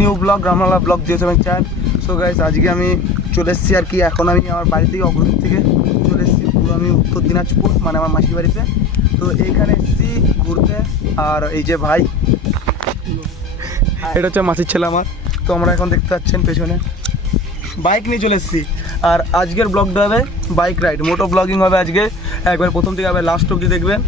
New vlog Ramlala vlog জিও7 channel. So guys আজকে আমি চলে এসেছি আর কি, এখন আমি আমার বাড়ি থেকে অগ্রদূত থেকে চলে এসেছি পুরো আমি উত্তর দিনাজপুর, মানে আমার মাসির বাড়িতে। তো এইখানে এসেছি ঘুরতে। আর এই যে ভাই, এটা হচ্ছে মাসির ছেলে আমার। তো আমরা এখন দেখতে পাচ্ছেন পেছনে বাইক নিয়ে চলে এসেছি। আর আজকের ব্লগটা হবে বাইক রাইড, মোটো ব্লগিং হবে আজকে। একবার প্রথম থেকে আবার লাস্ট অবধি দেখবেন।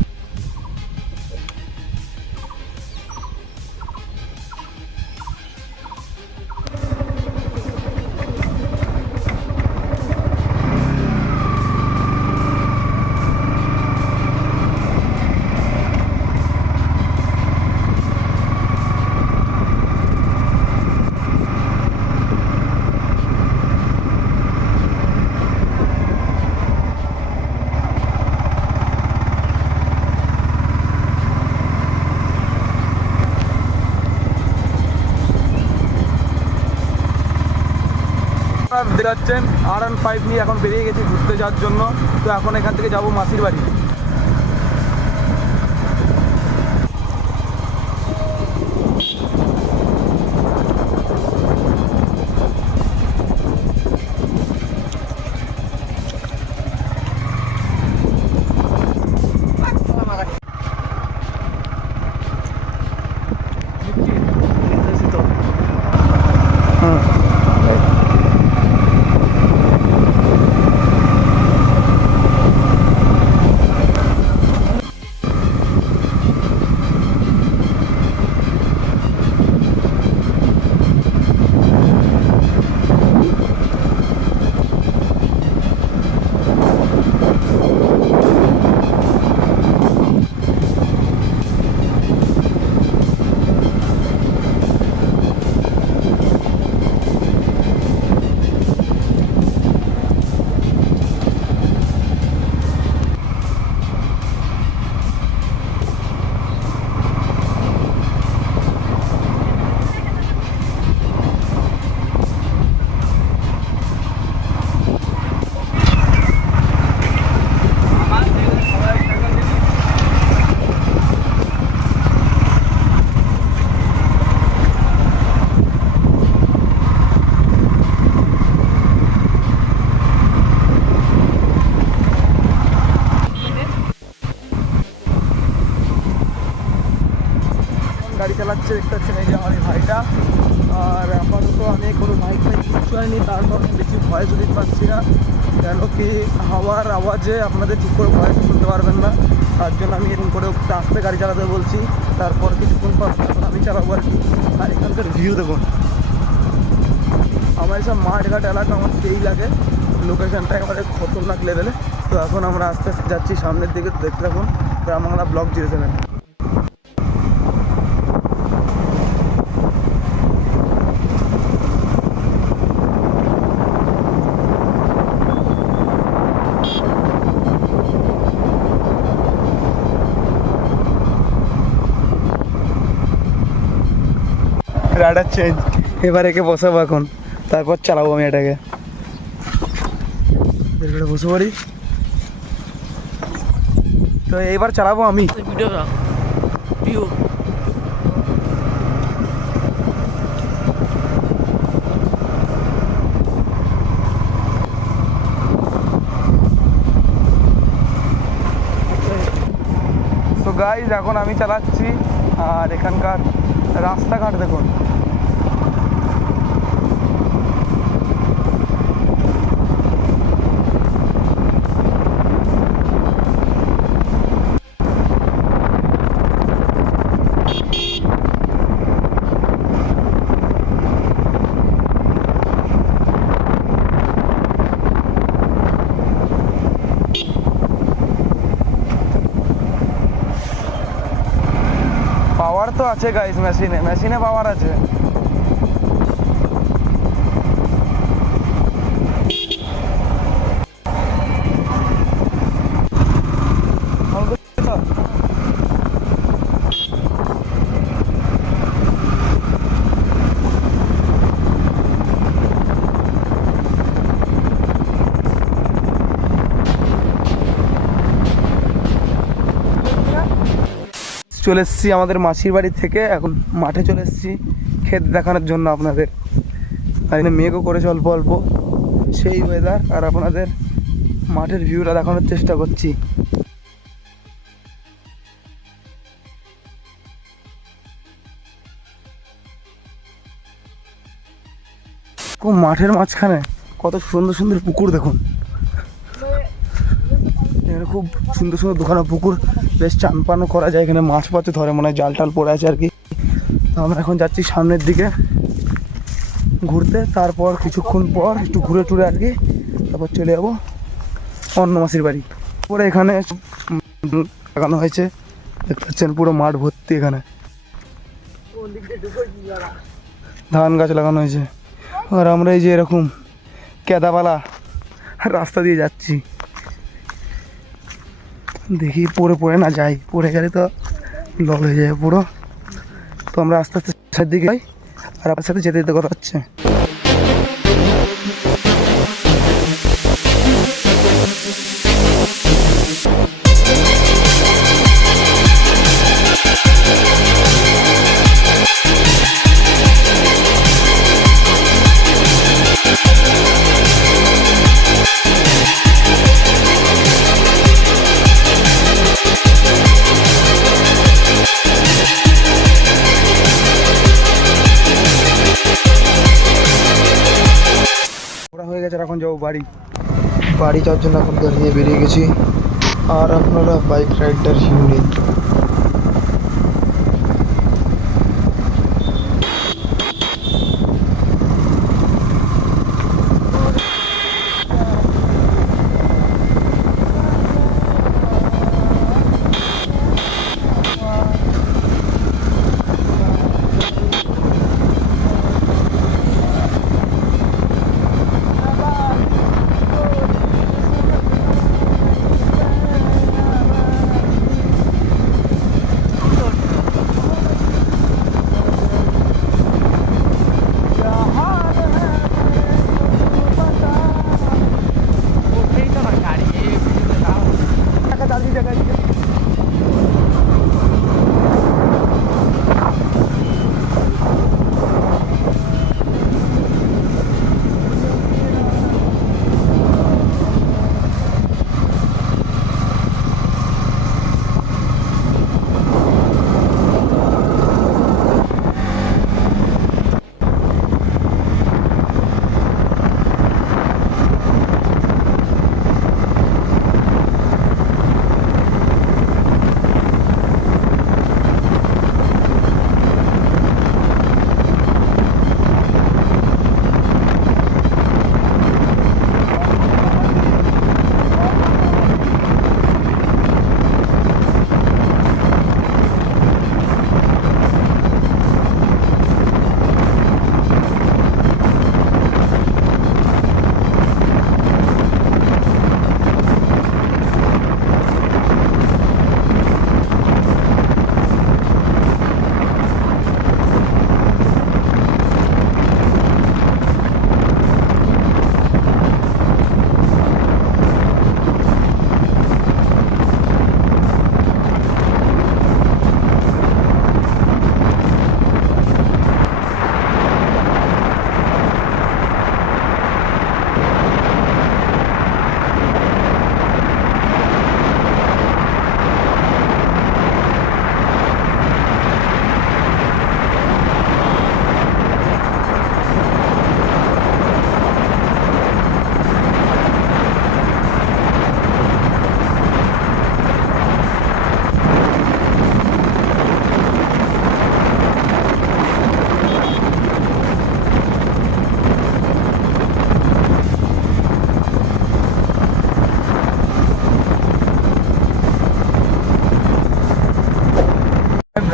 দেখতে পাচ্ছেন R15 নিয়ে এখন বেরিয়ে গেছি ঘুরতে যাওয়ার জন্য। তো এখন এখান থেকে যাবো মাসির বাড়ি। গাড়ি চালাচ্ছে দেখতে পাচ্ছেন, এই যে আমার এই ভাইটা। আর আপাতত আমি কোনো বাইক টাইক কিচ্ছু হয়নি, তার কারণে বেশি ভয়েস দিতে পারছি না, কেন কি হাওয়ার আওয়াজে আপনাদের ঠিক করে ভয়েস শুনতে পারবেন না। তার জন্য আমি এরকম করে আস্তে গাড়ি চালাতে বলছি। তারপর কিছুক্ষণ পর আমি চালাবো আর কি। আর এখানকার ভিউ দেখুন, আমার এসব মাঠঘাট এলাকা আমার সেই লাগে, লোকেশানটা একেবারে খতরনাক লেভেলে। তো এখন আমরা আস্তে আস্তে যাচ্ছি সামনের দিকে, দেখতে থাকুন রামবাংলা ব্লগ জিও7। রাডার চেঞ্জ, এবার একে বসাবো এখন, তারপর চালাবো আমি এটাকে। বসে পড়ি, তো এইবার চালাবো আমি। তো গাইজ এখন আমি চালাচ্ছি। আর এখানকার রাস্তাঘাট দেখুন, পাওয়ার তো আছে গাইস, মেশিনে পাওয়ার আছে। চলে এসেছি আমাদের মাসির বাড়ি থেকে, এখন মাঠে চলে এসেছি ক্ষেত দেখানোর জন্য আপনাদের। আর এখানে মেঘও করেছে অল্প অল্প, সেই ওয়েদার, আর আপনাদের মাঠের ভিউটা দেখানোর চেষ্টা করছি। খুব মাঠের মাঝখানে কত সুন্দর সুন্দর পুকুর দেখুন, এখানে খুব সুন্দর সুন্দর দুখানা পুকুর, বেশ চান পানও করা যায়। এখানে মাছ পাতে ধরে, মনে হয় জাল টাল পড়ে আছে আর কি। তো আমরা এখন যাচ্ছি সামনের দিকে ঘুরতে, তারপর কিছুক্ষণ পর একটু ঘুরে টুরে আর কি, তারপর চলে যাবো অন্য মাসির বাড়ি। পরে এখানে লাগানো হয়েছে, দেখতে পাচ্ছেন পুরো মাঠ ভর্তি, এখানে ধান গাছ লাগানো হয়েছে। আর আমরা এই যে এরকম কেদাবালা রাস্তা দিয়ে যাচ্ছি, দেখি পড়ে না যাই, পড়ে গেলে তো লল হয়ে যায় পুরো। তো আমরা আস্তে আস্তে সাইড দিকে যাই, আর আপনার সাথে যেতে যেতে কথা হচ্ছে। হয়ে গেছে, এখন যাবো বাড়ি যাওয়ার জন্য এখন গাড়ি নিয়ে বেরিয়ে গেছি। আর আপনারা বাইক রাইডার হিউনিক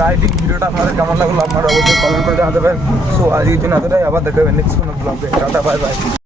রাইডিং ভিডিওটা আপনাদের কেমন লাগলো আপনারা অবশ্যই কমেন্ট করে জানাতে পারেন। সো আজকের জন্য এতটাই, আবার দেখা হবে নেক্সট কোনো ব্লগে। Tata, bye bye.